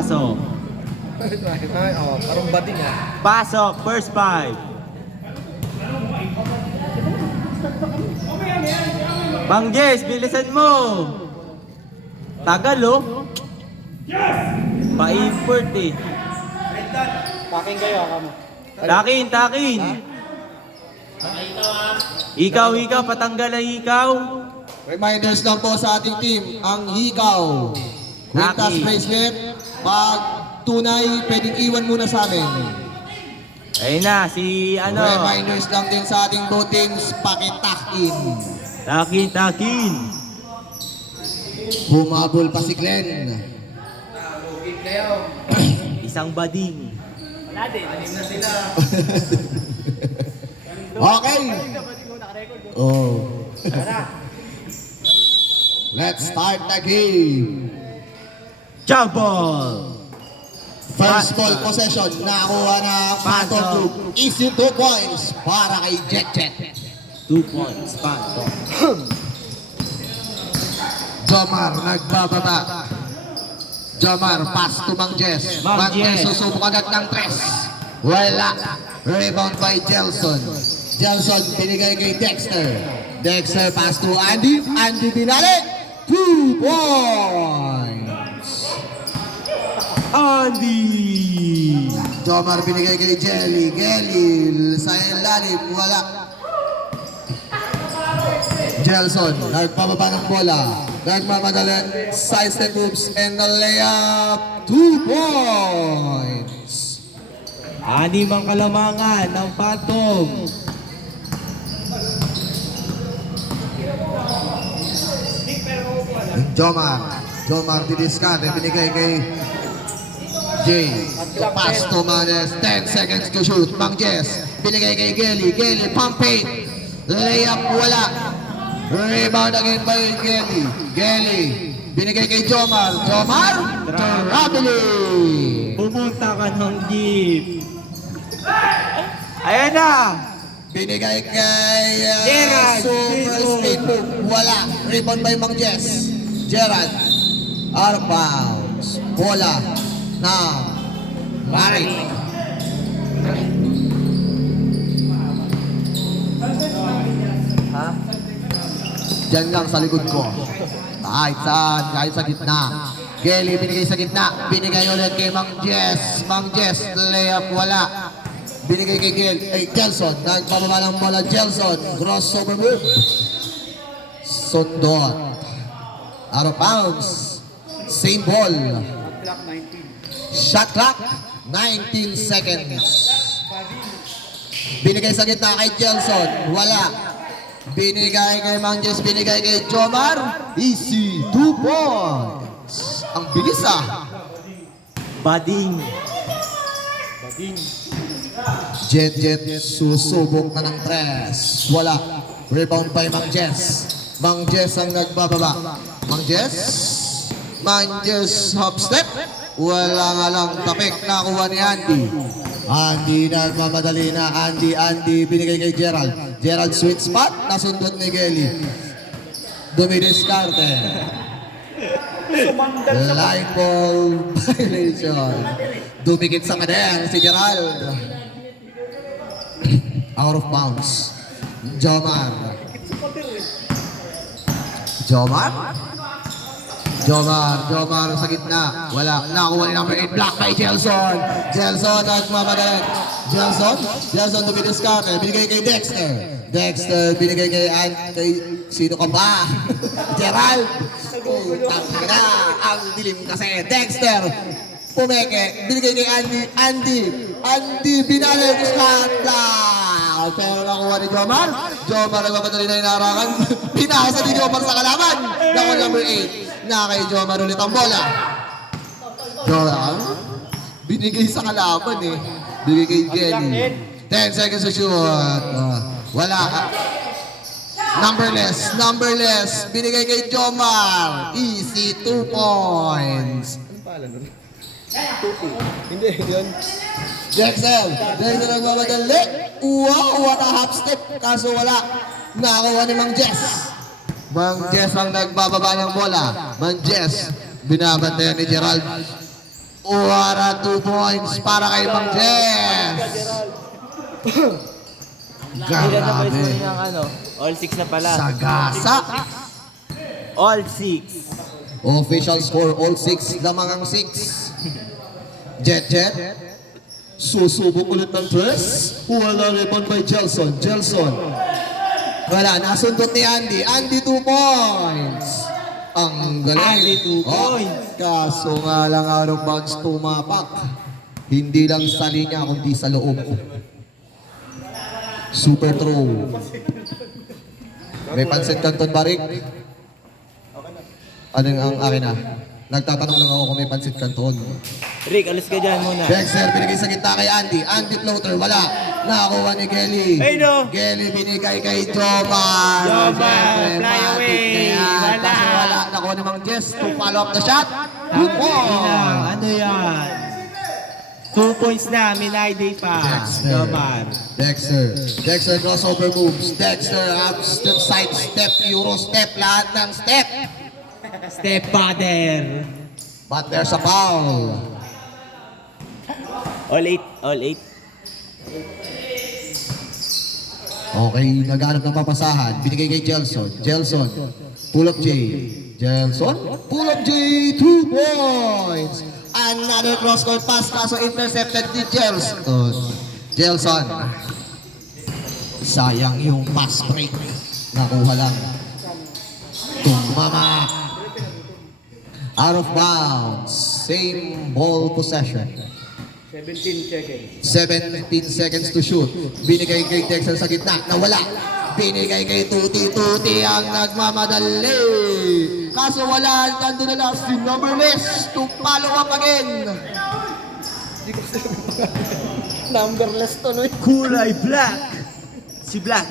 pasok. Ay, oh, parang bading ah. Pasok, first 5. Mang Jess, bilisan mo. Tagal oh. Pa-import eh. Taking kayo, kamo. Takin, takin. Ikaw, patanggal ang ikaw. Reminders lang po sa ating team, ang hikaw. Quintas Taki. bracelet, pag tunay, pwedeng iwan muna sa amin. Ayun na, si ano. Reminders lang din sa ating both teams, pakitakin. Takin, takin. Bumabol pa si Glenn. Isang bading. Okay. Oh. Let's start the game. Jump ball. First ball possession, nakuha na Phantom Group. Easy 2 points para kay Jet Jet. 2 points, Phantom. Jomar nagbababa. Jomar, pass to Mang Jess. Mang Mang Jess Jess. susubok agad ng press. Wala. Rebound by Jelson. Jelson binigay kay Dexter. Dexter pass to Andy. Andy binalik. 2 points. Andy. Jomar binigay kay Jelly. Gelly sa ilalim. Wala. Jelson, nagpababa ng bola. Nagmamadali, side step moves, and the layup, 2 points. Anim ang kalamangan ng Phantom. Jomar didiskarte, binigay kay Jay. Pass to Manes, 10 seconds to shoot. Mang Jess, binigay kay Gelly. Gelly, pump fake. Layup, wala. Rebound again by Gelly. Gelly, binigay kay Jomar. Jomar, traveling. Pumunta ka ng jeep. Ayan na. Binigay kay Gerald, super Jason. speed move. Wala. Rebound by Mang Jess. Gerald. Out of bounds. Bola. Now. Marik. Ha? Diyan lang sa likod ko. Kahit saan, kahit sa gitna. Gelly binigay sa gitna. Binigay ulit kay Mang Jess. Mang Jess, layup, wala. Binigay kay Gelson. Nagpababa ng bola, Gelson. Crossover move. Sundot. Out of bounds. Same ball. Shot clock, 19 seconds. Binigay sa gitna kay Gelson. Wala. Binigay kay Mang Jess. Binigay kay Jomar. Easy, 2 points. Ang bilis ah. Bading. Jet susubok na ng press. Wala. Rebound by Mang Jess. Mang Jess ang nagbababa. Mang Jess hop step. Wala nga lang tapik. Nakuha ni Andy. Andy nagmamadali na. Andy binigay kay Gerald. Gerald sweet spot. Nasundot ni Gelly. Dumidiskarte. Line ball violation. Dumikit sa pader si Gerald. Out of bounds. Jomar sa gitna. Wala. Nakuha ni number 8. Block by Jelson. Jelson nagmamadali. Jelson dumidiskarte. Binigay kay Dexter binigay kay sino ka ba? Gerald. Tangina. Ang dilim kasi. Dexter. Pumeke. Binigay kay Andy binalik. Shot block. Pero nakuha ni Jomar. Jomar nagmamadali na inaarakan. Pinasa ni Jomar sa kalaban. Nakuha number 8. Na kay Jomar ulit ang bola. Jomar. Binigay sa kalaban eh. Binigay kay Gelly. 10 seconds to shoot. Wala. Numberless. Binigay kay Jomar. Easy 2 points. Hindi, yun. Dexter nagmamadali. Wow, what a hop step. Kaso wala. Nakakuha ni Mang Jess. Mang Jess ang nagbababa ng bola. Mang Jess, binabantayan ni Gerald. Wala 2 points para kay Mang Jess. Ilan na boys mo Grabe. yung ano? All 6 na pala. Sagasa. All 6. Official score, all 6. Lamang ang 6. Jet. Susubok ulit ng tres. Wala rebound by Jelson. Wala, nasundot ni Andy. Andy 2 points. Ang galing. Andy, 2 Oh, points. kaso nga lang out of bounds tumapak. Hindi lang sa linya, kundi sa loob. Super throw. May pansit Canton Barik. Ano ang akin na? Nagtatanong lang ako kung may pansit Canton. Rick, alis ka dyan muna. Dexter, binigay sa gitna kay Andy. Andy floater, wala. Nakakuha ni Kelly. Ay, no. Kelly binigay kay Jomar. Jomar, Siyempre, fly matik away. na yan. Wala. Kasi wala. Nakuha ni Mang Jess to follow up the shot. Ano yan? 2 points na, Minayday pa. Dexter. Jomar. Dexter crossover moves. Dexter up step, side step, euro step, lahat ng step. Stepfather. But there's a foul. All 8. Okay, naghanap ng papasahan. Binigay kay Jelson. Pull up J. Pull up J. 2 points. Another cross-court pass kaso intercepted ni Jelson. Sayang yung pass break. Nakuha lang. Tumama. Out of bounds. Same ball possession. 17 seconds to shoot. Binigay kay Dexter sa gitna. Nawala. Binigay kay Tuti ang nagmamadali. Kaso wala. Nandun na lang si numberless to follow up again. Numberless to, no? Kulay black. Si Black.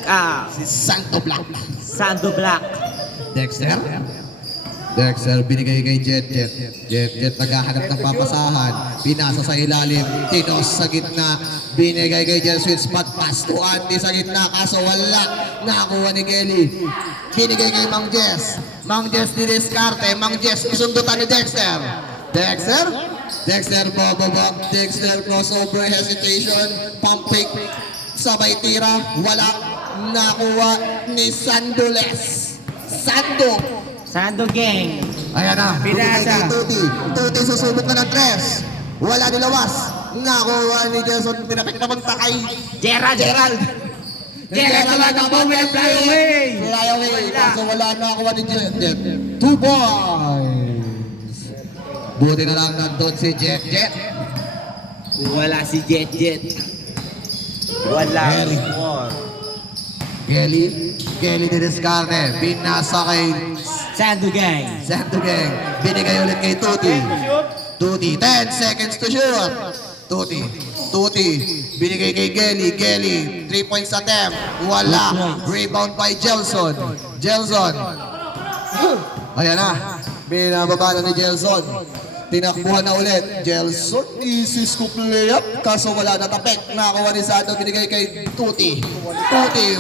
Si Santo Black. Sando Black. Dexter binigay kay Jet. Naghahanap ng papasahan. Pinasa sa ilalim. Tinos sa gitna. Binigay kay Jet. Sweet spot pass to Andy sa gitna. Kaso wala. Nakakuha ni Kelly. Binigay kay Mang Jess. Mang Jess diniskarte. Mang Jess isundutan ni Dexter. Dexter bababa. Dexter crossover hesitation. Pump fake. Sabay tira. Wala. Nakuha ni Sandoles. Sando Gang. Ayan na, Pinasa. Tuti susubok na ng tres. Wala nilawas. Nakuha ni Jelson, pinapik na punta kay Gerald. talaga po, will fly away. Kaso wala nakuha ni Jet. 2 points. Buti na lang nandun si Jet. Wala si Jet. Wala. Harry. Kelly diniscarte. Pinasa kay Sando Gang. Santo Gang. Binigay ulit kay Tuti. 10 seconds to shoot. Tuti. Binigay kay Kelly. 3 points attempt. Wala. Rebound by Jelson. Ayan na. Binababa na ni Jelson. Tinakbuhan na ulit. Jelson, easy scoop layup. Kaso wala na tapik. Nakakuha ni Sando, binigay kay Tuti.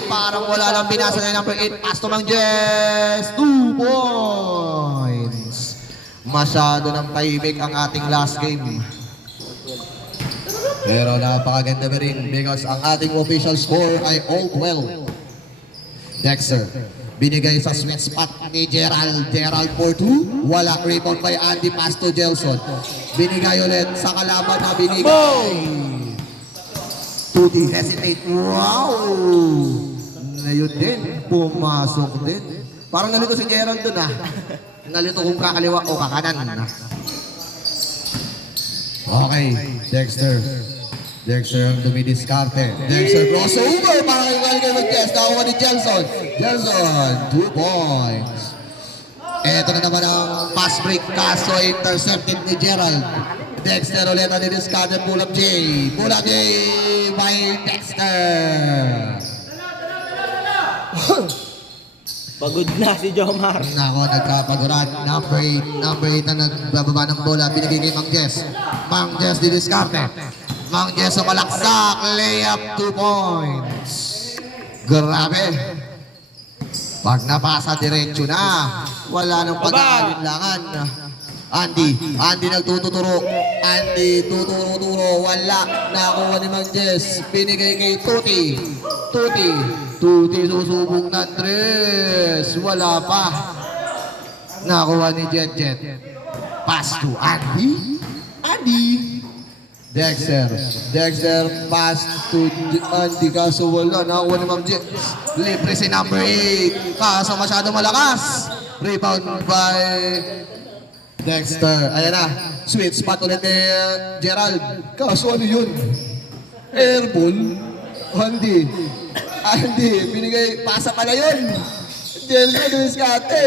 Parang wala lang binasa na number 8. Pass to Mang Jess. 2 points. Masyado ng tahimik ang ating last game. Pero napakaganda pa rin because ang ating official score ay all 12. Dexter. Binigay sa sweet spot ni Gerald for 2. Wala rebound by Andy, pass to Jelson. Binigay ulit sa kalaban na binigay. Tuti hesitate. Wow! Ngayon din, pumasok din. Parang nalito si Gerald dun Nalito kung kakaliwa o kakanan. Okay, Dexter ang dumidiskarte. Dexter crossover para kay Mag-Jess. Nakakuha ni Jelson, 2 points. Ito na naman ang pass break. Kaso intercepted ni Gerald. Dexter ulit ang didiskarte. Pull up J by Dexter. Pagod na si Jomar. Nako, nagkapaguran. Number 8 na nagbababa ng bola. Binigay kay Mang Jess didiskarte. Mang Jess malaksak. Layup 2 points. Grabe. Pag napasa diretso na. Wala nang pag-aalinlangan. Andy nagtuturo. Andy tuturo. Wala. Nakuha ni Mang Jess. Binigay kay Tuti. Tuti susubong ng tres. Wala pa. Nakuha ni Jet. Pass to Andy. Dexter pass to Andy. Kaso wala. Nakuha ni Mang Jess. Libre si number 8. Kaso masyado malakas. Rebound by Dexter. Ayan na. Sweet spot ulit ni Gerald. Kaso ano yun? Airball. Andy. Binigay. Pasa pala yun. Jelson Duiscate.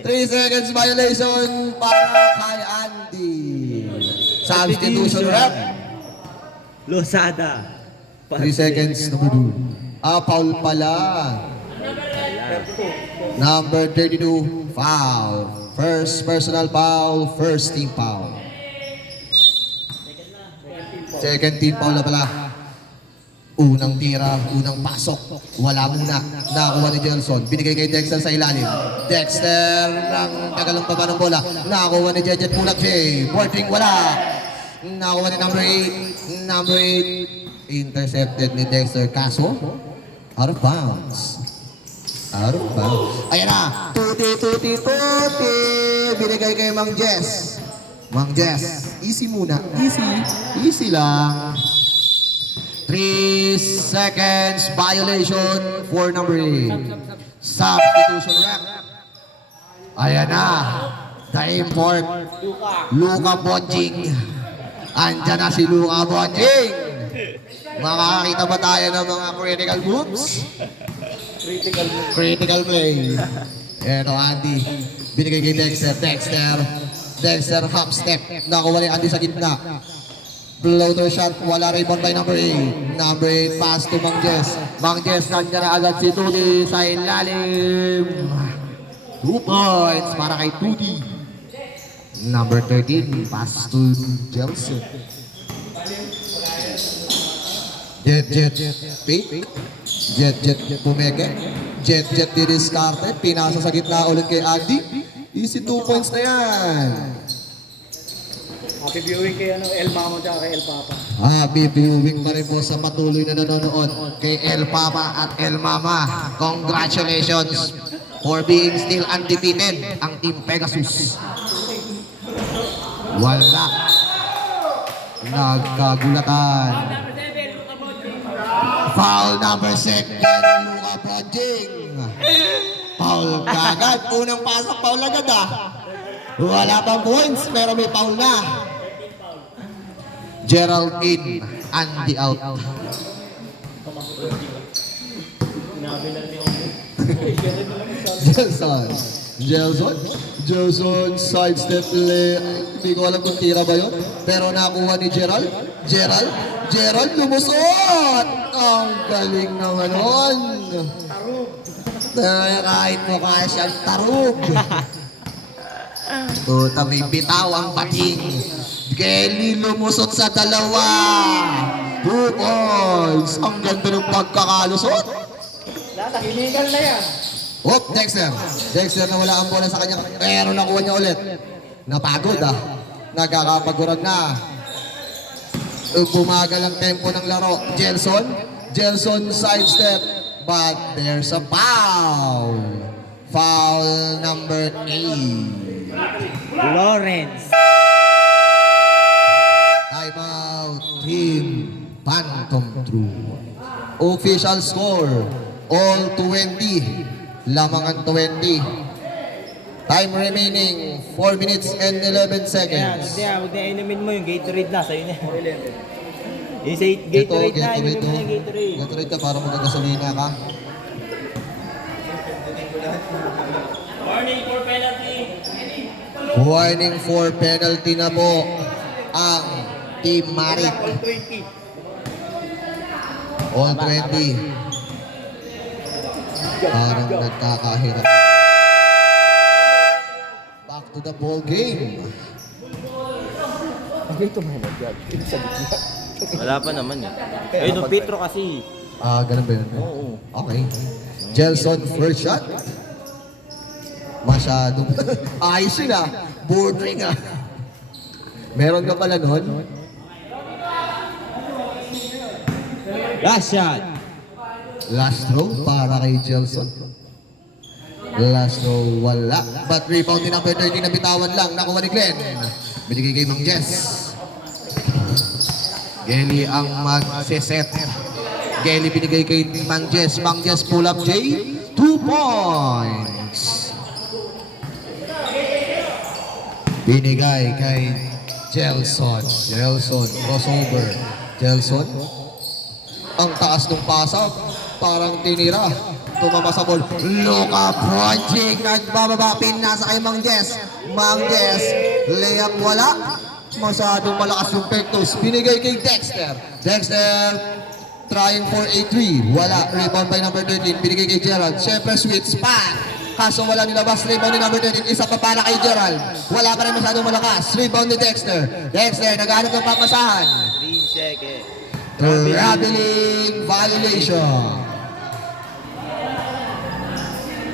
3 seconds violation para kay Andy. Substitution rep. Losada. 3 seconds na budu. Foul pala. Number 32, foul. First personal foul, first team foul. Second team foul na pala. Unang tira, unang pasok. Wala muna. Nakakuha ni Jelson. Binigay kay Dexter sa ilalim. Dexter ng tagalong baba ng bola. Nakakuha ni Jejet Mulak J. Boarding wala. Nakakuha ni number 8. Number 8. Intercepted ni Dexter. Kaso, out of bounds. Ayan na. Tuti. Binigay kay Mang Jess. Easy muna. Easy lang. 3 seconds violation for number 8. Substitution rep. Ayan na. The import. Luka Bonjing. Andyan na si Luka Bonjing. Makakakita ba tayo ng mga critical moves? Critical play. Eto, Andy. Binigay kay Dexter. Dexter half step. Nakuha ni Andy sa gitna. Floater shot. Wala rebound by number 8. Number 8 pass to Mang Jess. Mang Jess nandiyan na agad si Tuti sa ilalim. 2 points para kay Tuti. Number 13 pass to Jelson. Jet. Fake. Jet pumeke. Jet didiskarte. Pinasa sa gitna ulit kay Andy. Easy 2 points na yan. Happy viewing kay El Mamo at kay El Papa. Happy viewing pa rin po sa patuloy na nanonood kay El Papa at El Mama. Congratulations for being still undefeated ang Team Pegasus. Wala. Nagkagulatan. Foul number 7, Luka Bonjing. Foul kagad. Unang pasok, foul agad Wala pang points, pero may foul na. Gerald in, Andy out. Jelson, sidestep play. Hindi ko alam kung tira ba yun. Pero nakuha ni Gerald. Gerald lumusot! Ang galing naman nun. Kahit mukha siyang tarug. Tuta may bitaw ang bating. Kelly lumusot sa dalawa. 2 points. Ang ganda ng pagkakalusot. Illegal na yan. Dexter. Dexter na wala ang bola sa kanya. Pero nakuha niya ulit. Napagod Nagkakapagurag na. Bumagal ang tempo ng laro. Jelson sidestep. But there's a foul. Foul number 8. Lawrence. Timeout. Team Phantom True. Official score. All 20. Lamang ang 20. Time remaining 4 minutes and 11 seconds. Huwag na inumin mo yung Gatorade na. Sa'yo na. Yung sa Gatorade na, inumin mo na yung Gatorade. Gatorade ka para magagasolina ka. Warning for penalty na po ang Team Marik. All 20. Parang nagkakahirap. Back to the ball game. Wala pa naman Ayun, yung Petro kasi. Ganun ba yun? Oo. Okay. Jelson, first shot. Masyado. Ayos yun Bordering Meron ka pala nun? Last shot. Last throw para kay Jelson. Last throw, wala. But rebound din number 13 na bitawan lang. Nakuha ni Glenn. Binigay kay Mang Jess. Gelly ang mag-set. Gelly binigay kay Mang Jess. Mang Jess pull up J. 2 points. Binigay kay Jelson. Jelson, crossover. Jelson. Ang taas ng pasa, parang tinira. Tumama sa ball. Luka Project. Nagbababa. Pin nasa kay Mang Jess. Mang Jess. Layup wala. Masyadong malakas yung pektos. Binigay kay Dexter. Dexter trying for a 3. Wala. Rebound by number 13. Binigay kay Gerald. Siyempre sweet spot. Kaso wala nilabas. Rebound ni number 13. Isa pa para kay Gerald. Wala pa rin masyadong malakas. Rebound ni Dexter. Dexter naghanap ng papasahan. 3 seconds. Traveling violation.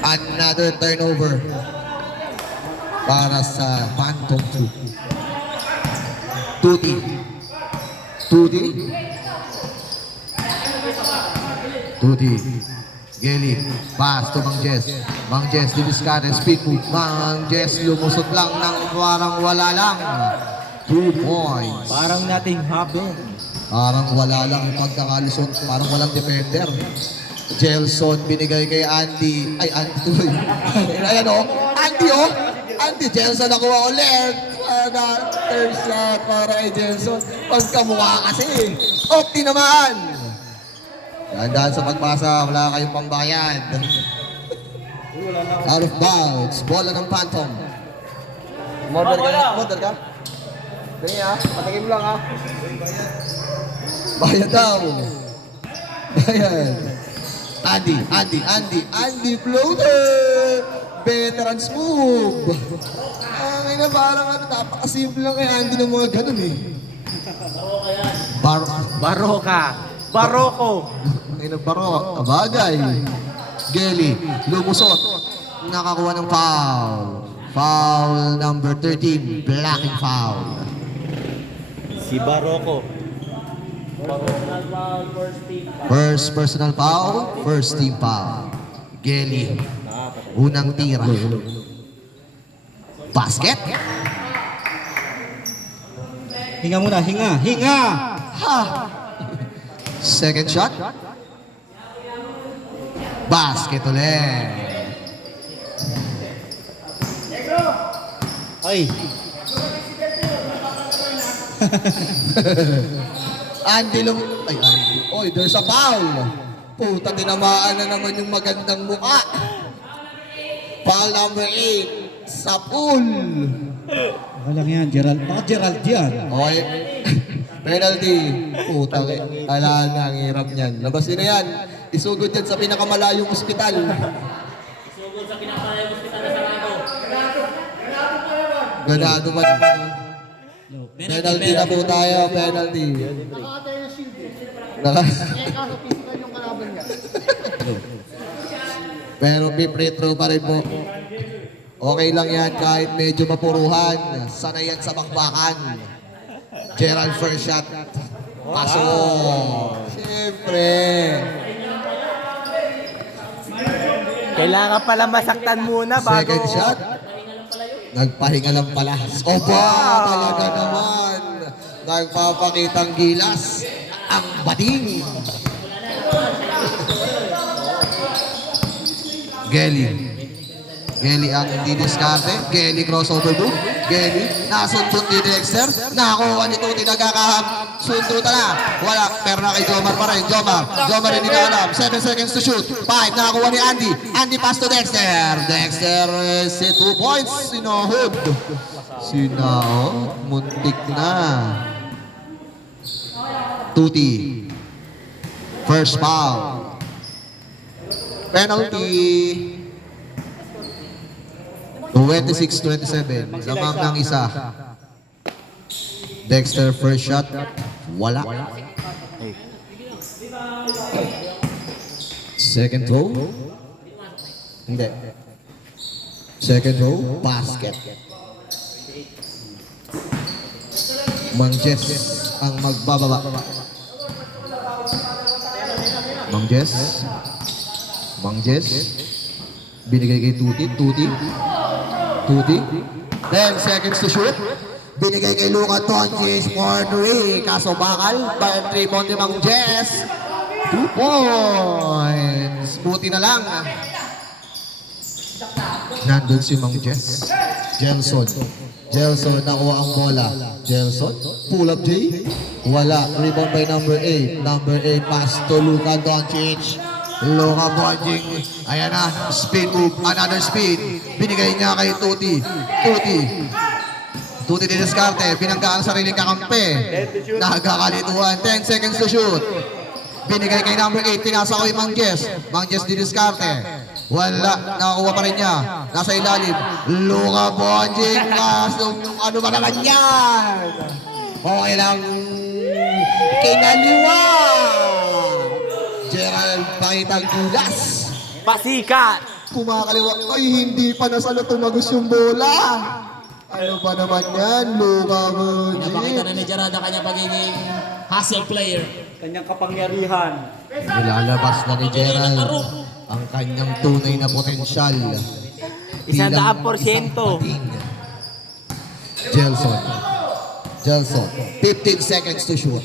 Another turnover para sa Phantom 2. Tuti. Gelly. Pass to Mang Jess. Mang Jess, dibiskade, speed move. Mang Jess, lumusot lang ng parang wala lang. 2 points. Parang nothing happened. Parang wala lang yung pagkakalusot. Parang walang defender. Jelson binigay kay Andy. Ay, Andy tuloy. Ayan o. Andy o. Andy, Jelson nakuha ulit. Third shot para kay Jelson. Pagkamukha kasi. Opti naman. Dahan-dahan sa pagpasa. Wala kayong pambayad. Out of bounds. Bola ng Phantom. Model ka? Dali ha. Patagin mo lang ha. Bayad daw. Bayad. Andy floater. Veterans move. Ang ina parang napakasimple lang kay Andy ng mga ganun eh. Baroko. Ay nagbaro. Bagay. Gelly. Lumusot. Nakakuha ng foul. Foul number 13. Blocking foul. Si Baroko. First personal foul, first team foul. Gelly, unang tira. Basket. Hinga muna, hinga. Ha. Second shot. Basket ulit. Ay. Andy. Oy, there's a foul. Puta, tinamaan na naman yung magandang mukha. Foul number 8 sa pool. Baka lang yan, Gerald. Baka Gerald yan. Okay. Penalty. Puta, ala na, ang hirap niyan. Labas din na yan. Isugod yan sa pinakamalayong ospital. Ganado man. Penalty na po tayo, penalty. Pero free throw pa rin po. Okay lang yan kahit medyo mapuruhan. Sanay yan sa bakbakan. Gerald first shot. Pasok. Siyempre. Kailangan pala masaktan muna bago. Second shot. Nagpahinga lang pala. Opa, talaga naman. Nagpapakitang gilas. Ang bading. Gelly ang hindi diskarte. Gelly crossover move. Gelly, nasundot ni Dexter. Nakakuha nito, tinagakahap. Sundutan na. Wala, pero na kay Jomar pa rin. Jomar hindi na alam. 7 seconds to shoot. 5, nakakuha ni Andy. Andy pass to Dexter. Dexter, 2 points. Sinahod. Muntik na. Tuti. First foul. Penalty. 26-27. Lamang ng isa. Dexter first shot. Wala. Second throw. Hindi. Second throw. Basket. Mang Jess ang magbababa. Mang Jess. Mang Jess. Binigay kay Tuti. 10 seconds to shoot. Binigay kay Luka Doncic for 3. Kaso bakal. By 3 point ni Mang Jess. 2 points. Buti na lang. Nandun si Mang Jess. Gelson nakuha ang bola. Gelson, pull up J. Wala. Rebound by number 8. Number 8 pass to Luka Doncic. Luka Doncic. Ayan na. Spin move. Another spin. Binigay niya kay Tuti. Tuti didiskarte. Binangga ang sariling kakampi. Nagkakalituhan. 10 seconds to shoot. Binigay kay number 8. Pinasa ko yung Mang Jess. Mang Jess didiskarte. Wala, nakakuha pa rin niya. Nasa ilalim. Luka Doncic. Ano ba naman yan? Okay lang. Kinaliwa. Gerald, pakitang tulas. Pasikat! Kumakaliwa. Ay, hindi pa nasa tumagos yung bola. Ano ba naman yan? Luka Napakita na Doncic. ni Gerard ang kanyang pagiging hustle player. Kanyang kapangyarihan. Nilalabas na ni Gerald ang kanyang tunay na potensyal. 100%. Gelson. 15 seconds to shoot.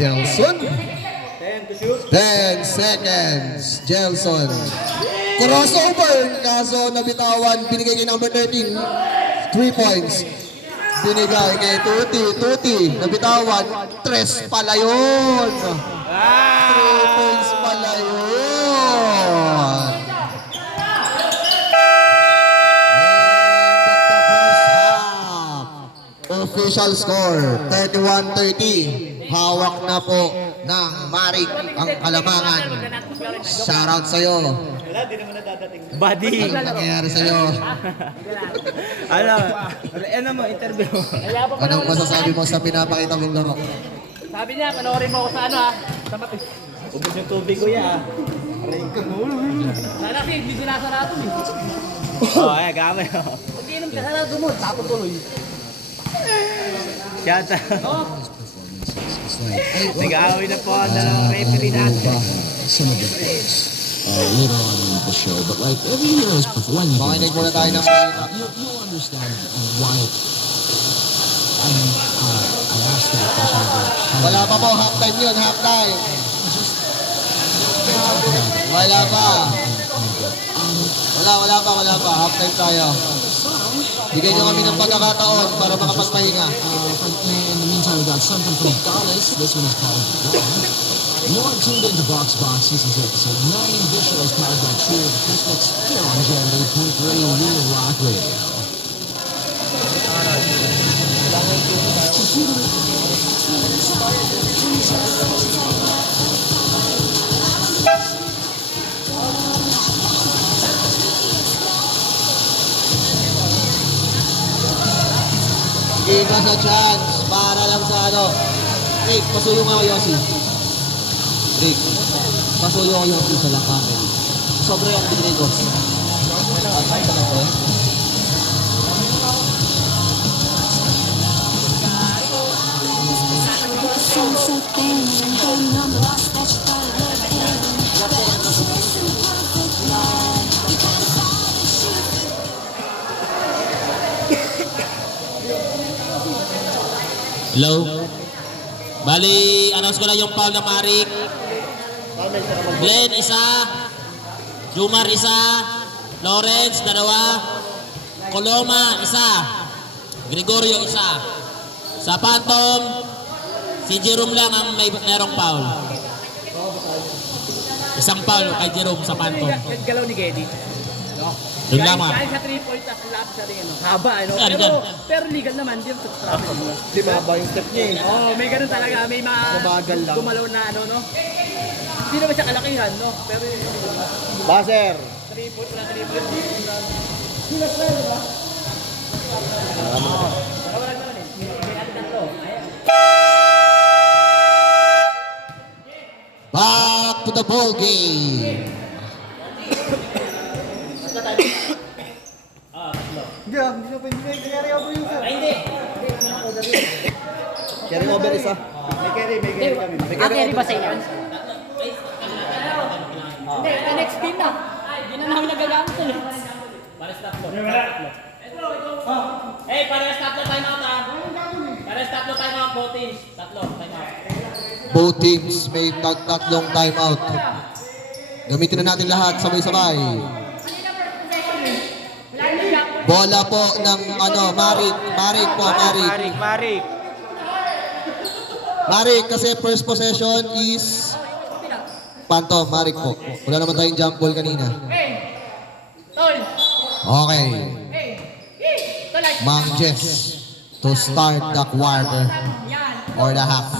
Gelson. 10 to shoot. 10 seconds. Gelson. Crossover. Kaso nabitawan. Binigay kay number 13. 3 points. Binigay kay Tuti. Nabitawan. 3 pala yun. 3 points pala yun. Official score, 31-30. Hawak na po ng Marik ang Kalamangan. Shoutout sa'yo. Wala, di naman nadadating. Buddy! Anong nangyayari sa'yo? Ano mo, interview? Anong masasabi mo sa pinapakita mong laro? Sabi niya, panoorin mo ako sa ano ha. Sa mati. Ubus yung tubig ko ya. Sana hindi sinasarado eh. Oo, ay, gamay. Pag inom ka sarado mo, tapos tuloy. Yata. Nag-aaway na po ang dalawang referee natin. Some of the things later on in the show, but like every hero's when you Makinig muna tayo ng balita. you'll understand why. I asked that question about how Wala pa po, halftime yun, halftime. Wala pa. Wala pa. Halftime tayo. Bigay nyo kami ng pagkakataon para makapagpahinga. in the meantime, we got something from Dallas. This one is called Gone. You're tuned into Box Season 2, episode 9. This show is powered by True Acoustics here on Jam 8.3 Real Rock Radio. Give us a chance para lang sa ano. Rick, pasuyo nga ako, Yossi. Rick, pasuyo ako, Yossi, sa langkamen. Sobre ang binigay ko. Kahit lang ako eh. Hello? Bali, announce ko lang yung foul na Marik. Glenn, isa. Jumar, isa. Lawrence, dalawa. Coloma, isa. Gregorio, isa. Sa Phantom, si Jerome lang ang merong foul. Isang foul kay Jerome sa Phantom. Galaw ni Geddy. Doon lamang. Kahit sa 3 points at lap sa rin. Haba, ano? Saan Pero, dyan? pero legal naman, di yung traffic mo. Di ba ba yung step niya eh? Oo, may ganun talaga. May Mabagal lang. gumalaw na ano, no? Hindi naman siya kalakihan, no? Pero Baser! 3 points na 3 points. Back to the ball game. Carry over isa. Carry ba sa inyo? Hindi, next spin na. Hindi na namin nagagamit ulit. Pares tatlo. Eh, pares tatlo time out ha. Pares tatlo time out, both teams. Tatlo time out. Both teams may tatlong timeout. Gamitin na natin lahat sabay-sabay. Bola po ng Marik. Marik po, Marik. Marik kasi first possession is Panto, Marik po. Wala naman tayong jump ball kanina. Tol. Okay. Tol. Mang Jess to start the quarter or the half.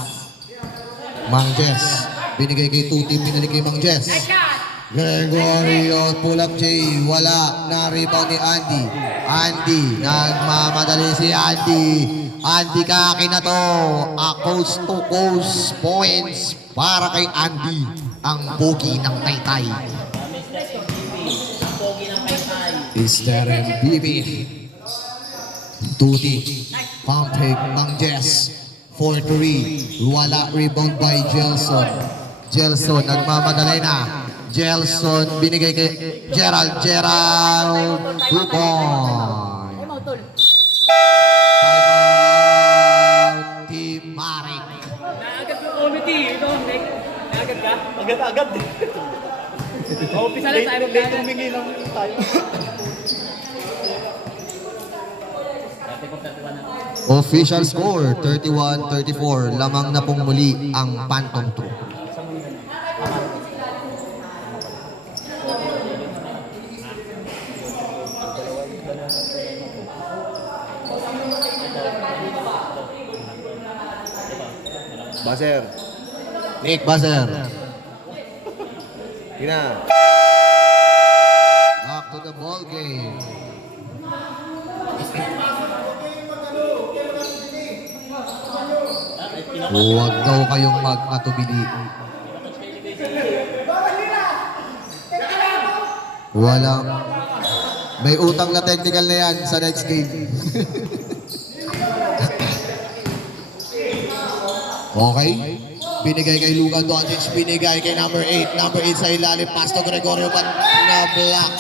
Mang Jess. Binigay kay Tuti, binigay kay Mang Jess. Gregorio, pull up J. Wala. Na-rebound ni Andy. Andy. Nagmamadali si Andy. Andy Kaki na to. A coast to coast points para kay Andy. Ang pogi ng Taytay. Mr. MBB. Tuti. Pump take Mang Jess. 4-3. Wala. Rebound by Gelson. Gelson nagmamadali na. Gelson binigay kay Gerald. 2 point. Tol. Timeout Team Marik. Naagad yung committee. Ito, Nick. Naagad ka? Agad-agad. Umpisa na tayo. Humingi ng tayo. Official score 31-34. Lamang na pong muli ang Phantom 2. Baser. Nick Baser. Tina. Back to the ball game. Huwag daw kayong magkatubili. Walang. May utang na technical na yan sa next game. Okay. Binigay kay Luka Doncic. Binigay kay number 8. Number 8 sa ilalim. Pass to Gregorio. But na block.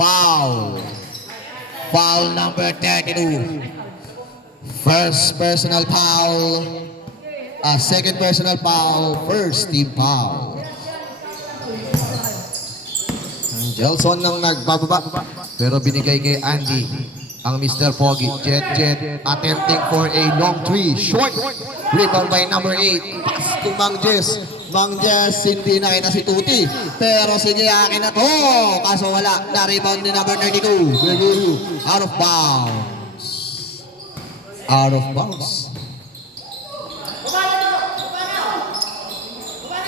Foul. Foul number 32. First personal foul. Second personal foul. First team foul. Gelson nang nagbababa. Pero binigay kay Andy. Ang Mr. Pogi. Jet attempting for a long three. Short. Rebound by number 8. Pass to Mang Jess. Mang Jess, hindi na kita si Tuti. Pero sige, akin na to. Kaso wala. Na-rebound ni number 32. Gregorio. Out of bounds. Out of bounds.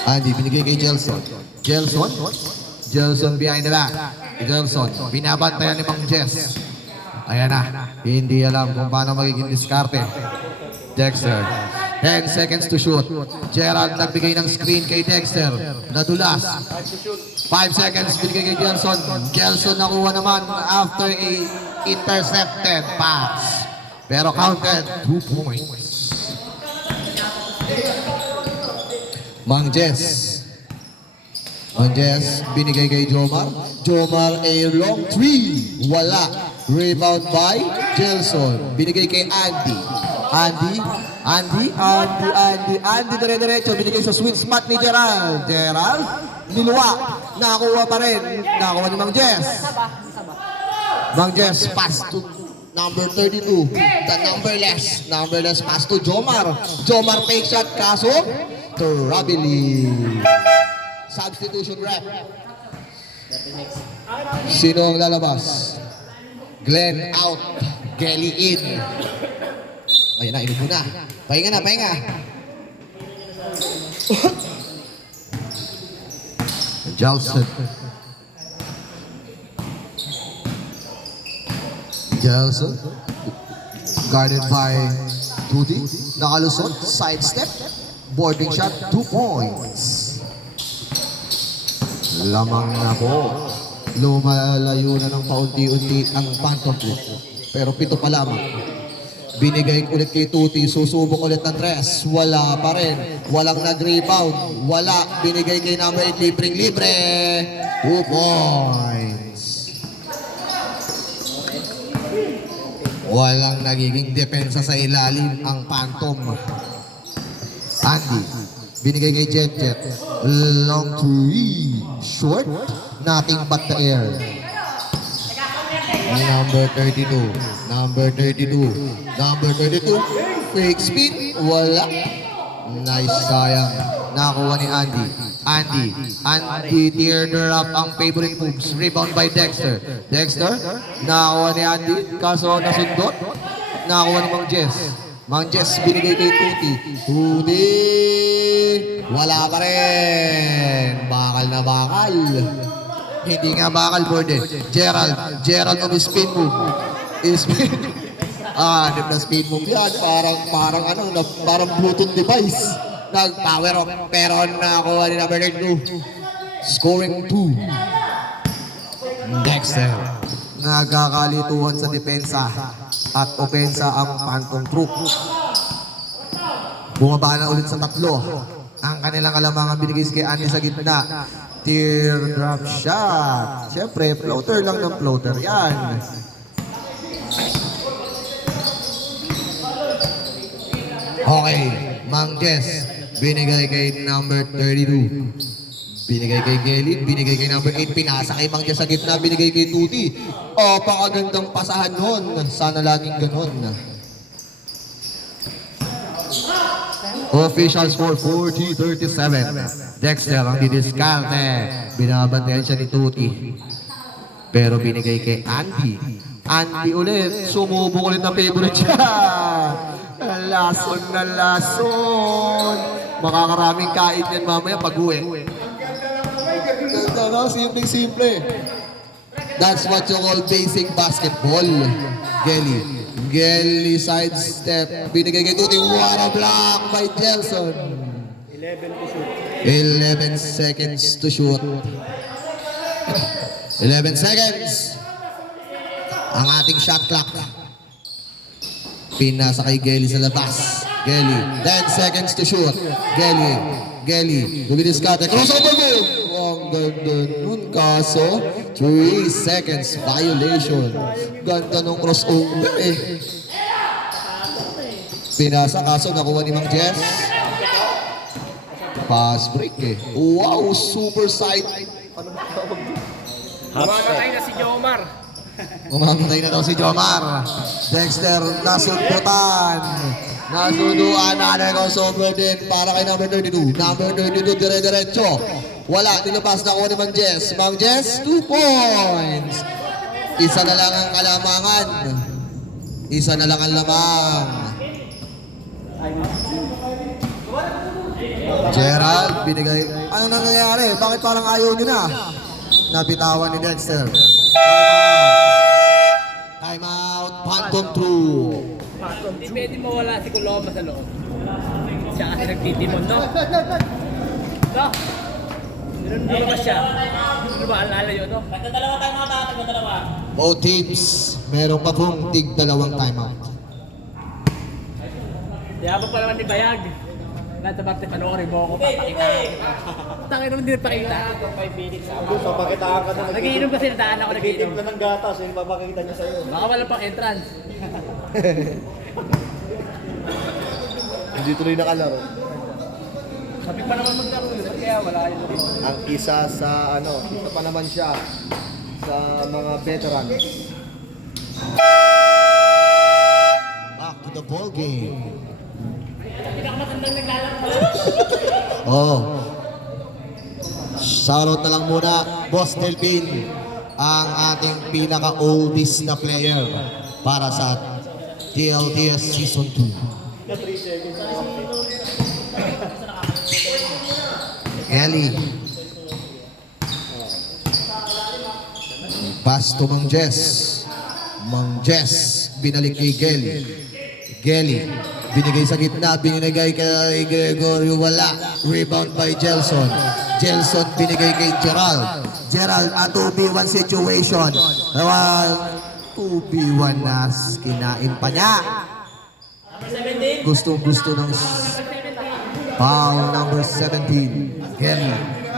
Andy, binigay kay Gelson. Gelson behind the back. Gelson, binabantayan ni Mang Jess. Ayan na. Hindi alam kung paano magiging diskarte. Dexter. 10 seconds to shoot. Gerald nagbigay ng screen kay Dexter. Nadulas. 5 seconds binigay kay Gelson. Gelson nakuha naman after a intercepted pass. Pero counted 2 points. Mang Jess. Mang Jess binigay kay Jomar. Jomar a long three. Wala. Rebound by Gelson. Binigay kay Andy. Andy, dire-diretso. Binigay sa sweet spot ni Gerald. Gerald, niluwa. Nakakuha pa rin. Nakakuha ni Mang Jess. Mang Jess, pass to number 32. The numberless pass to Jomar. Jomar fake shot, kaso Trabili. Substitution rep. Sino ang lalabas? Glenn out. Kelly in. Ayan na, inupo na. Pahinga. Gelson. Guarded by Tuti. Nakalusot. Sidestep. Boarding shot. 2 points. Lamang na po. Lumalayo na ng paunti-unti ang Phantom 2. Pero 7 pa lamang. Binigay ulit kay Tuti. Susubok ulit ng tres. Wala pa rin. Walang nag-rebound. Wala. Binigay kay number 8. Libreng-libre. 2 points. Walang nagiging depensa sa ilalim ang Phantom. Andy. Binigay kay Jet. Long three. Short. Nothing but the air. Number 32. Number 32. Number 32. Fake spin. Wala. Nice, sayang. Nakuha ni Andy. Andy teardrop ang favorite moves. Rebound by Dexter. Nakuha ni Andy. Kaso nasundot. Nakuha ni Mang Jess. Mang Jess binigay kay Tuti. Wala pa rin. Bakal na bakal. Hindi nga bakal board eh. Gerald of spin move. Spin. Hanip na spin move yan. Parang Bluetooth device. Nag-power up. Pero nakakuha ni number 2. Scoring 2. Dexter. Nagkakalituhan sa depensa at opensa ang Phantom Troop. Bumaba na ulit sa 3. Ang kanilang kalamangan binigay kay Andy sa gitna. Teardrop shot. Siyempre, floater lang ng floater. Yan. Okay. Mang Jess. Binigay kay number 32. Binigay kay Gelin. Binigay kay number 8. Pinasa kay Mang Jess sa gitna. Binigay kay Tuti. Pakagandang pasahan nun. Sana laging ganun. Official score 40-37. Dexter ang didiskarte. Binabantayan siya ni Tuti. Pero binigay kay Andy. Andy ulit. Sumubok ulit na favorite siya. Lason na lason. Makakaraming kain yan mamaya pag-uwi. Ganda no? Simple. That's what you call basic basketball. Gelly sidestep. Binigay kay Tuti. What a block by Jelson. 11 seconds to shoot. 11 seconds. Ang ating shot clock. Pinasa kay Gelly sa labas. Gelly. 10 seconds to shoot. Gelly. Dumidiskarte. Crossover move. Ang ganda nun. Kaso, 3 seconds violation. Ganda nung crossover eh. Pinasa kaso nakuha ni Mang Jess. Pass break eh. Wow, super side. Mamatay na si Jomar. Umamatay na daw si Jomar. Dexter nasundutan. Nasuduan na crossover din para kay number 32. Number 32 dire-diretso. Wala, nilupas na ako ni Mang Jess. Mang Jess, 2 points. Isa na lang ang kalamangan. Isa na lang ang lamang. Gerald, binigay. Ano nangyayari? Bakit parang ayaw nyo na? Nabitawan ni Dexter. Time out. Phantom Troop. Hindi pwede mawala si Coloma sa loob. Siya kasi nagtitimon, no? No? Ano ba siya? Ano ba? Alala yun, no? Tagdadalawa tayo mga tao, tagdadalawa. Both teams, meron pa pong tig-2 timeout. Yabang pa naman ni Bayag. Nasa bakit panoorin mo ako papakita. Tangin naman din pakita. 5 minutes. Papakitaan ka na. Nagiinom kasi nadaan ako nagiinom. Timpla ng gatas, yun papakita niya sa'yo. Baka wala pang entrance. Hindi tuloy nakalaro. Sabi pa naman maglaro yun. Kaya wala kayo rin. Ang isa sa isa pa naman siya sa mga veteran. Back to the ball game. Pinakamatandang naglalaro pala. Oh. Shoutout na lang muna, Boss Delpin, ang ating pinaka-oldest na player para sa TLTS Season 2. Ellie. Pass to Mang Jess. Mang Jess, binalik kay Gelly. Binigay sa gitna, binigay kay Gregorio, wala. Rebound by Jelson. Jelson binigay kay Gerald. A 2v1 situation. 2v1 na kinain pa niya. Gustong-gusto ng foul number 17. Kelly,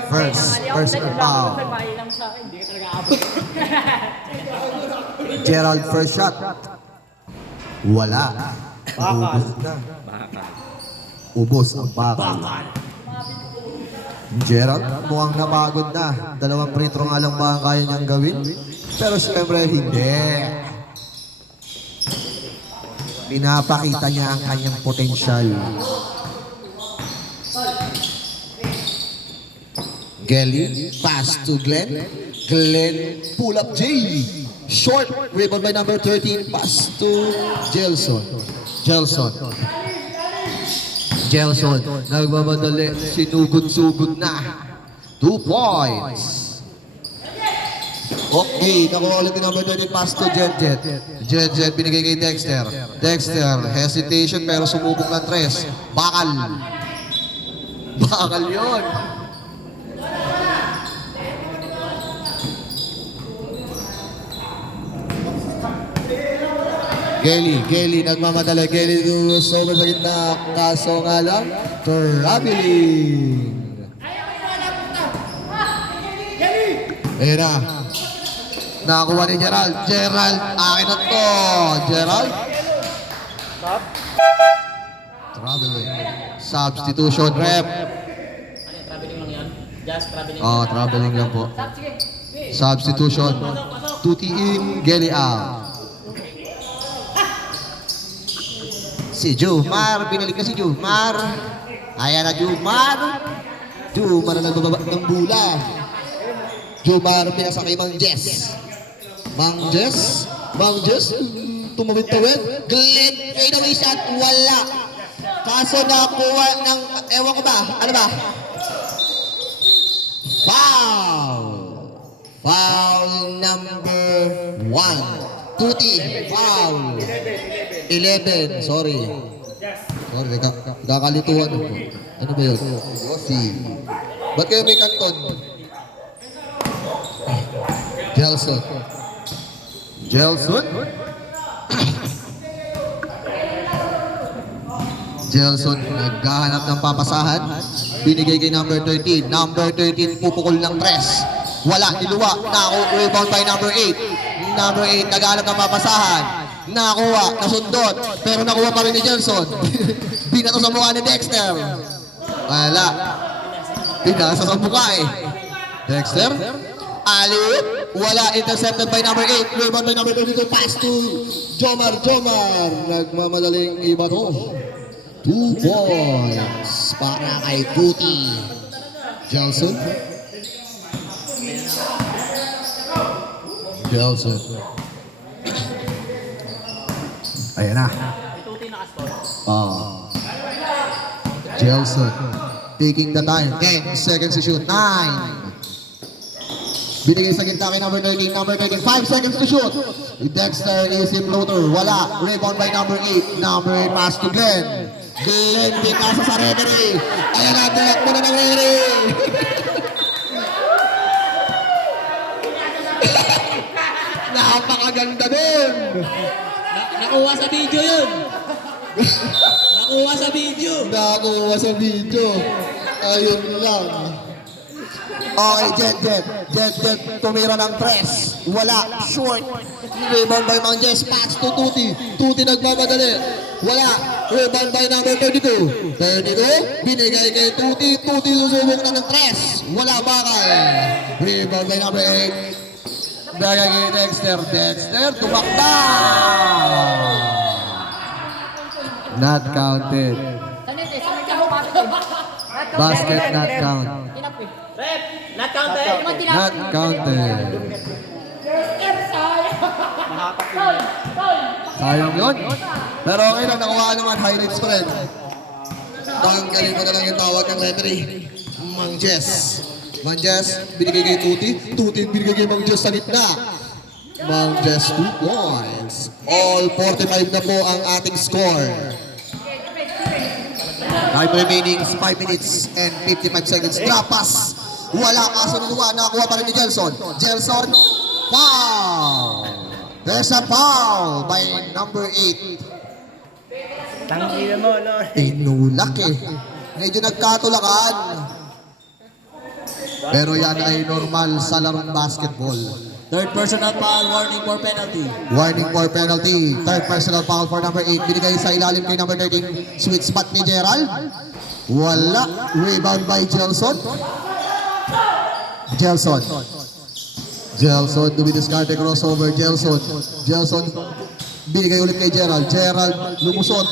first personal foul. Gerald, first shot. Wala. Ubus na. Ubos ang bakal. Gerald, mukhang napagod na. 2 free throw nga lang ba ang kaya niyang gawin? Pero siyempre, hindi. Pinapakita niya ang kanyang potensyal. Gelly, pass to Glenn. Glenn, pull up J. Short, rebound by number 13, pass to Gelson. Gelson, nagmamadali, sinugod-sugod na. 2 points. Okay, nakuha ulit yung number 13, pass to Jet. Jet, binigay kay Dexter. Dexter, hesitation pero sumubok ng 3. Bakal yun. Kelly, nagmamadali. Kelly over sa gitna. Kaso nga lang, traveling. Ayan na. Nakakuha ni Gerald. Akin na to. Gerald. Traveling. Substitution rep. Traveling lang yan. Just traveling. Traveling lang po. Substitution. Tuti in, Gelly out. Si Jumar, binalik na si Jumar. Ayan na Jumar. Jumar na nagbababa ng bula. Jumar pinasa kay Mang Jess. Mang Jess, tumawid-tawid. Glenn, fadeaway shot, wala. Kaso nakuha ng, ewan ko ba, ano ba? Foul number 1. Tuti, foul. 11, sorry, nakakalituhan ako. Ano ba yun? Si. Ba't kayo may kanton? Gelson, naghahanap ng papasahan. Binigay kay number 13. Number 13, pupukol ng 3. Wala, niluwa. Rebound by number 8. Number 8, naghahanap ng papasahan. Nakuha, nasundot. Pero nakuha pa rin ni Gelson. Binato sa mukha ni Dexter. Wala. Pinasa sa mukha eh. Dexter. Alley-oop. Wala, intercepted by number 8. Rebound by number 22. Pass to Jomar. Nagmamadaling iba to. 2 points para kay Tuti. Gelson. Ayan na. Gelson. Taking the time. 10 seconds to shoot. 9. Binigay sa gitna kay number 13. 5 seconds to shoot. Dexter is in floater. Wala. Rebound by number 8. Number 8 pass to Glenn. Glenn pinasa sa referee. Ayan na. Dilak mo na ng referee. Napakaganda din. Nakuha sa video yun. Nakuha sa video. Ayun lang. Okay, Jet. Tumira ng press. Wala. Short. Rebound by Mang Jess. Pass to Tuti. Tuti nagmamadali. Wala. Rebound by number 32. Binigay kay Tuti. Tuti susubok na ng press. Wala bakal. Rebound by number 8. Bagay kay Dexter. Tumakda. Not counted. Basket not count. Rep, not counted. Not counted. Sayang yun. Pero okay lang, nakuha naman highlights pa rin. Tanggalin mo na lang yung tawag ng referee. Mang Jess, binigay kay Tuti binigay kay Mang Jess sa gitna. Mang Jess 2 points. All 45 na po ang ating score. Time remaining 5 minutes and 55 seconds. Drop pass. Wala, kaso nakakuha pa rin ni Gelson. Foul! There's a foul by number 8. Tangina mo, Lord. Tinulak eh. Medyo nagkatulakan. Pero yan ay normal sa larong basketball. Third personal foul, warning for penalty. Warning for penalty. Third personal foul for number 8. Binigay sa ilalim kay number 13. Sweet spot ni Gerald. Wala. Rebound by Gelson. Gelson. Gelson, dumidiscard crossover. Gelson. Gelson. Binigay ulit kay Gerald. Gerald lumusot.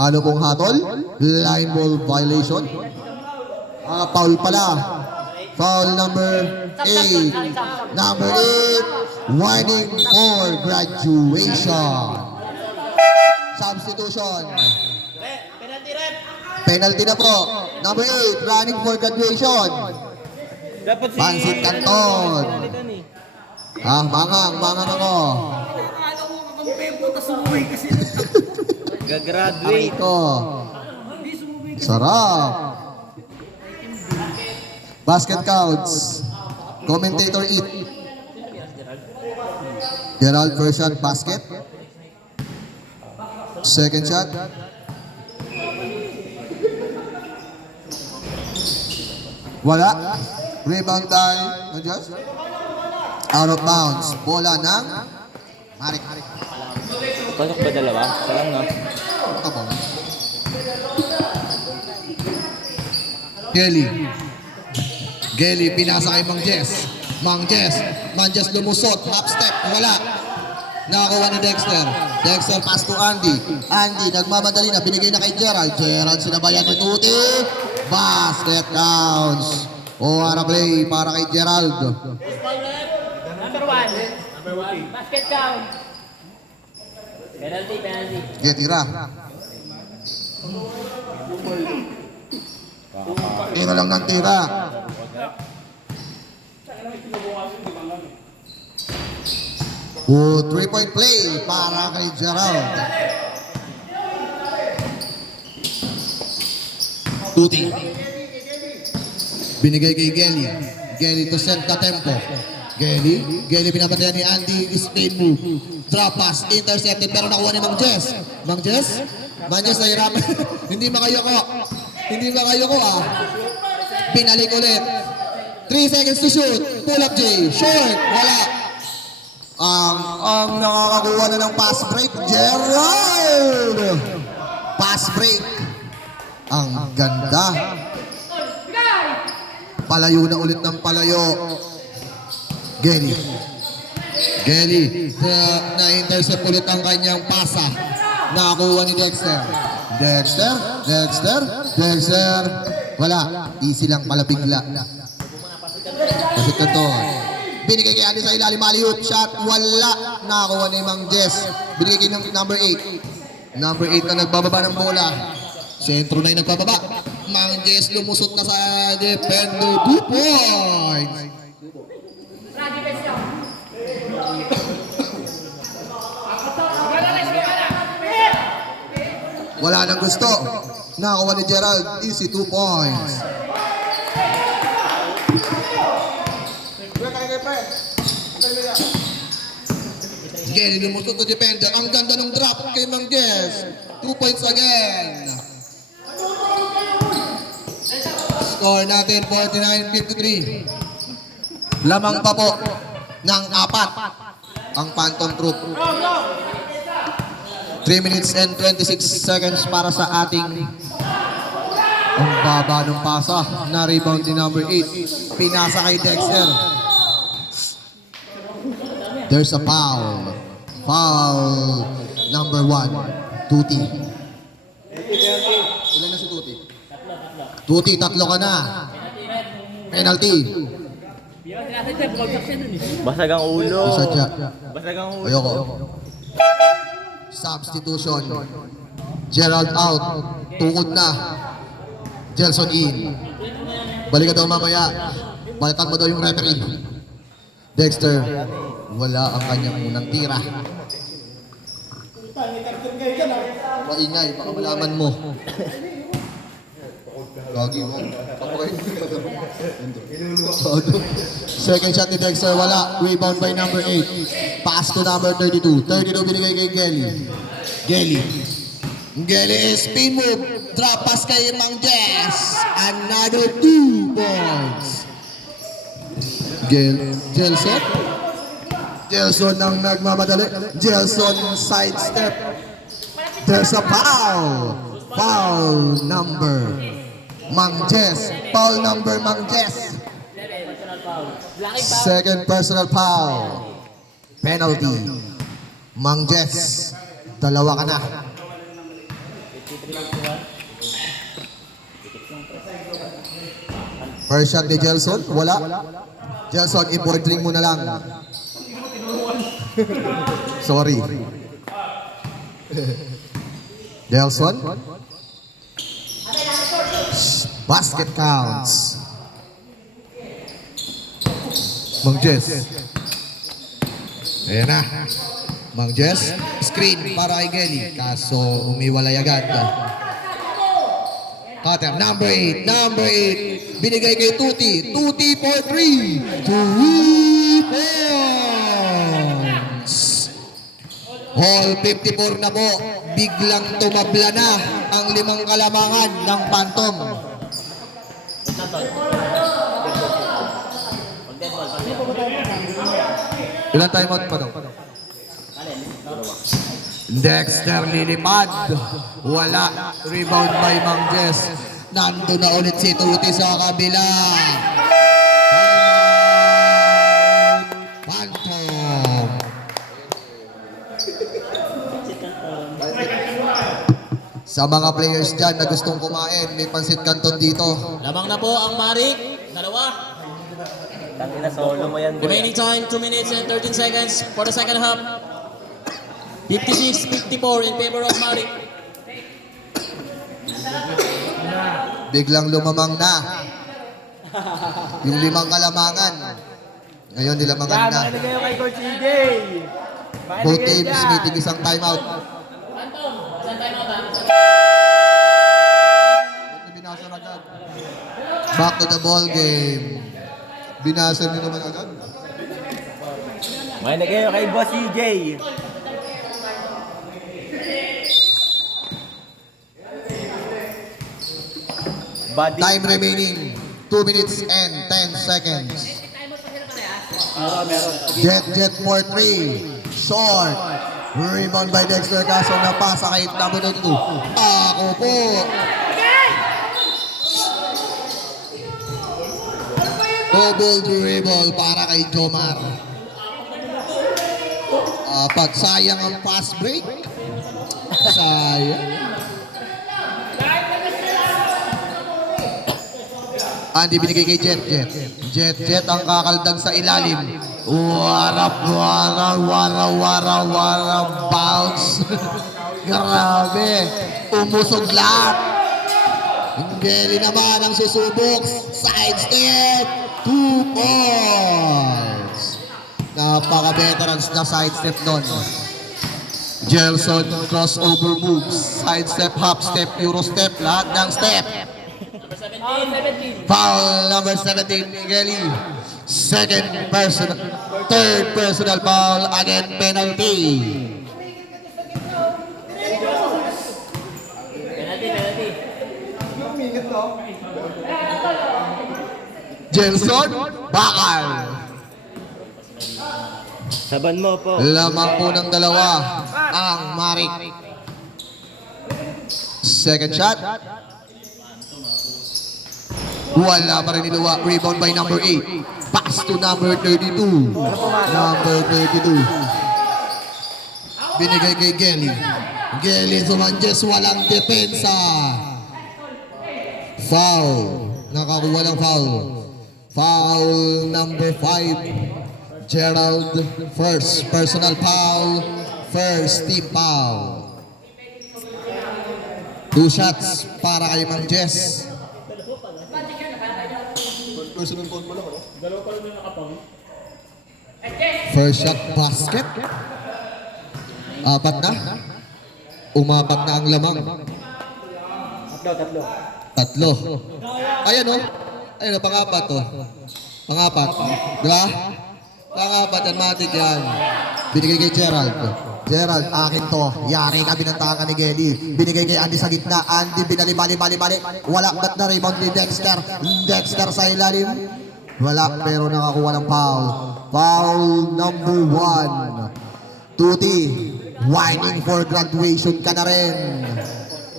Ano pong hatol? Line ball violation. Foul pala. Foul number 8. Number 8. Warning for graduation. Substitution. Penalty rep. Penalty na po. Number 8. Running for graduation. Dapat si... Pansit Canton. Penalty ni. Mangang ako. Gagraduate. Ito. Sarap. Basket counts. Commentator eat. Gerald first shot basket. Second shot. Wala. Rebound tayo. Adjust. Out of bounds. Bola ng Marik. Pasok ba dalawa? Salang no? Abo. Gelly pinasa kay Mang Jess. Mang Jess lumusot. Half step. Wala. Nakakuha ni Dexter. Dexter pass to Andy. Andy nagmamadali na. Binigay na kay Gerald. Gerald sinabayan ni Tuti. Basket counts. What a play para kay Gerald. Number 1. Basket count. Penalty. Tira. Tira lang ng tira. Three-point play para kay Gerald. Tuti. Binigay kay Gelly. Gelly to set the tempo. Gelly pinapatayan ni Andy. Spin move. Drop pass. Intercepted pero nakuha ni Mang Jess. Mang Jess nahirapan. Hindi makayoko ah. Pinalik ulit. 3 seconds to shoot. Pull up J. Short. Wala. Ang nakakakuha na ng pass break. Gerald. Pass break. Ang ganda. Palayo na ulit ng palayo. Gelly. Na-intercept ulit ang kanyang pasa. Nakakuha ni Dexter. Dexter. Wala. Easy lang pala bigla. Kasi ito. Binigay kay Andy sa ilalim. Alley-oop shot. Wala. Nakakuha ni Mang Jess. Binigay kay number 8. Number 8 na nagbababa ng bola. Sentro na yung nagbababa. Mang Jess lumusot na sa defender. 2 points. Wala nang gusto. Nakakuha ni Gerald. Easy 2 points. Gelly lumusot na defender. Ang ganda ng drop kay Mang Jess. 2 points again. Score natin 49-53. Lamang pa po ng 4 ang Phantom Troop. 3 minutes and 26 seconds para sa ating ang baba ng pasa. Na rebound ni number 8. Pinasa kay Dexter. There's a foul. Foul number 1. Tuti. Ilan na si Tuti? Tuti, 3 ka na. Penalty. Basag ang ulo. Sadya. Basag ang ulo. Ayoko. Substitution. Gerald out. Tukod na. Gelson in. Balik ka daw mamaya. Balikan mo daw yung referee. Dexter. Wala ang kanyang unang tira. Maingay. Baka malaman mo. Gagi mo. Second shot ni Dexter, wala. Rebound by number 8. Pass to number 32. 32 binigay kay Gelly. Geli spin move. Drop pass kay Mang Jess. Another 2 points. Gelson. Gelson ang nagmamadali. Gelson sidestep. There's a foul. Foul number Mang Jess. Foul number Mang Jess. Second personal foul. Penalty. Mang Jess. Dalawa ka na. First shot ni Gelson. Wala. Gelson, i-board ring mo na lang. Sorry. Gelson. Basket counts. Mang Jess. Ayan na. Mang Jess. Screen para kay Geli. Kaso umiwalay agad. Cutter. Number 8. Number 8. Binigay kay Tuti. Tuti for 3. 3 points. All 54 na po. Biglang tumabla na ang 5 kalamangan ng Phantom. Ilan timeout pa daw? Dexter lilipad. Wala. Rebound by Mang Jess. Nando na ulit si Tuti sa kabila. Phantom. Sa mga players dyan na gustong kumain, may pansit canton dito. Lamang na po ang Marik. Dalawa. Tangina, solo mo yan, boy. Remaining time, 2 minutes and 13 seconds for the second half. 56-54 in favor of Marik. Biglang lumamang na. Yung 5 kalamangan. Ngayon nilamangan na. Makinig kayo kay Coach EJ. Both teams meeting isang timeout. Phantom, saan tayo mga Binasa agad. Back to the ball game. Binasa nyo naman agad. Makinig kayo kay Boss EJ. Body. Time remaining 2 minutes and 10 seconds. Jet for 3. Short. Rebound by Dexter kaso napasa kay number 2. Ako po. Double dribble para kay Jomar. Pagsayang ang fast break. Sayang. Andy binigay kay Jet ang kakaldag sa ilalim. Warap bounce. Grabe. Umusog lahat. Geli naman ang susubok. Side step. 2 points. Napaka-veterans na side step doon. Gelson crossover moves. Side step, hop step, euro step. Lahat ng step. Foul number 17, Geli. Third personal foul, again penalty. Gelson, bakal. Saban mo po. Lamang po ng dalawa ang Marik. Second shot. Wala pa rin niluwa. Rebound by number 8. Pass to number 32. Number 32. Binigay kay Geli. Geli Sumanjes, walang depensa. Foul. Nakakuha ng foul. Foul number 5. Gerald, first personal foul. First team foul. 2 shots para kay Mang Jess. First shot basket. 4 na. Umapat na ang lamang. Tatlo. Ayan o. Ayan o, pang-apat o. Pang-apat. Diba? Pang-apat, yan, matik yan. Binigay kay Gerald. Gerald, akin to. Yari ka, binantakan ni Gelly. Binigay kay Andy sa gitna. Andy, binali-bali. Wala, ba't na rebound ni Dexter? Dexter sa ilalim. Wala, pero nakakuha ng foul. Foul number 1. Tuti, whining for graduation ka na rin.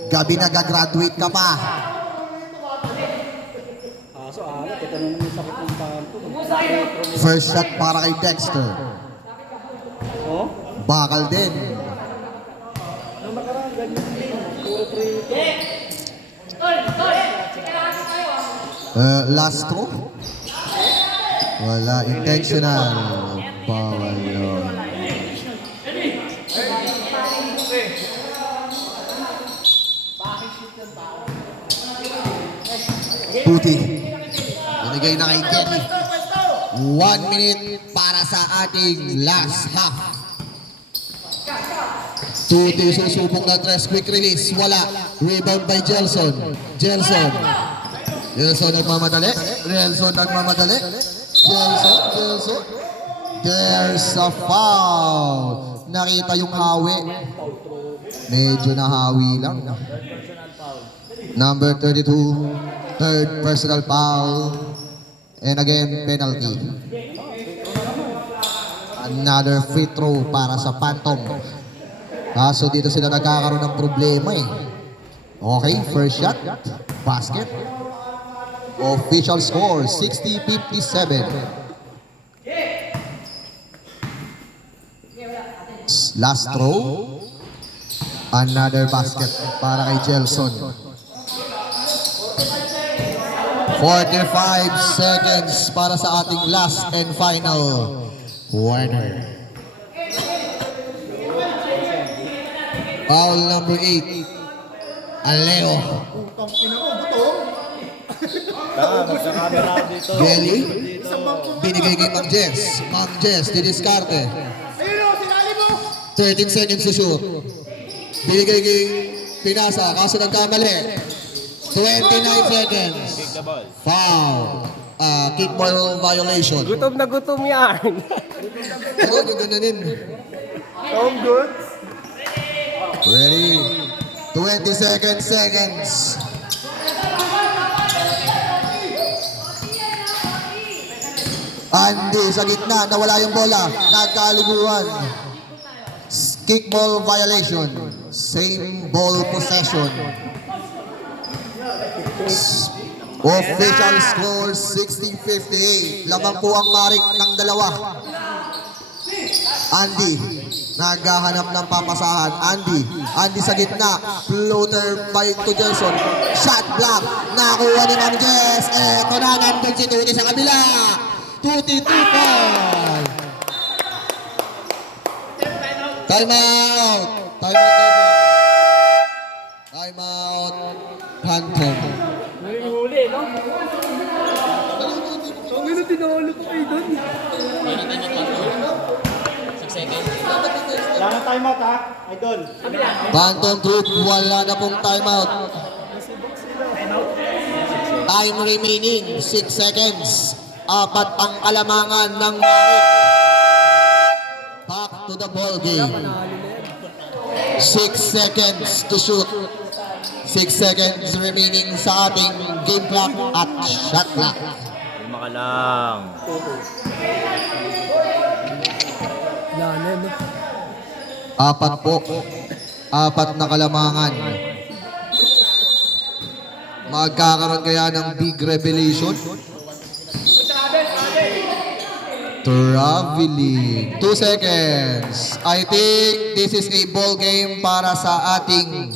Gabi na gagraduate ka pa. First shot para kay Dexter. Bakal din. Last throw. Wala, intentional. Bawal yun. Puti. Binigay na kay Kelly. 1 minute para sa ating last half. Tuti susubok ng tres, quick release, wala. Rebound by Gelson. Gelson nagmamadali. Gelson. There's a foul. Nakita yung hawi. Medyo nahawi lang. Number 32, third personal foul. And again, penalty. Another free throw para sa Phantom. Kaso dito sila nagkakaroon ng problema eh. Okay, first shot, basket. Official score, 60-57. Last throw. Another basket para kay Gelson. 45 seconds para sa ating last and final quarter. Foul number 8. Aleo. Gelly. Binigay kay Mang Jess. Mang Jess, diniskarte. 13 seconds to shoot. Binigay kay Pinasa, kaso nagkamali. 29 seconds. Foul. Kick ball violation. Gutom na gutom yan. Ano, gaganin. Home goods. Ready? 20 seconds. Andy sa gitna, nawala yung bola. Nagkaliguan. Kick ball violation. Same ball possession. Official score 60-58. Lamang po ang marik ng dalawa. Andy, naghahanap ng papasahan. Andy sa gitna. Floater by to Gelson. Shot block. Nakuha ni Mang Jess. Eto na, nandun si Tuti sa kabila. Tuti. Time out. Phantom. Huli, no? Ang ino, tinahalo ko kayo doon. Wala na timeout ha, idol. Phantom Troop, wala na pong timeout. Time remaining, 6 seconds. 4 ang kalamangan ng Marik. Back to the ball game. 6 seconds to shoot. 6 seconds remaining sa ating game clock at shot clock. Lima ka lang. Apat po. 4 na kalamangan. Magkakaroon kaya ng big revelation? Traveling. 2 seconds. I think this is a ball game para sa ating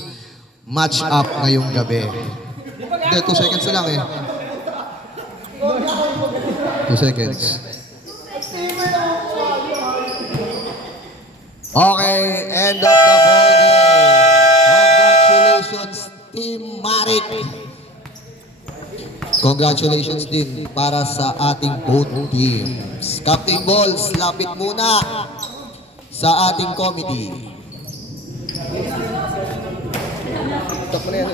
match up ngayong gabi. Hindi, 2 seconds na lang eh. 2 seconds. Okay, end of the ball game. Congratulations, Team Marik. Congratulations din para sa ating both teams. Captain Balls, lapit muna sa ating committee. Stop mo na yan,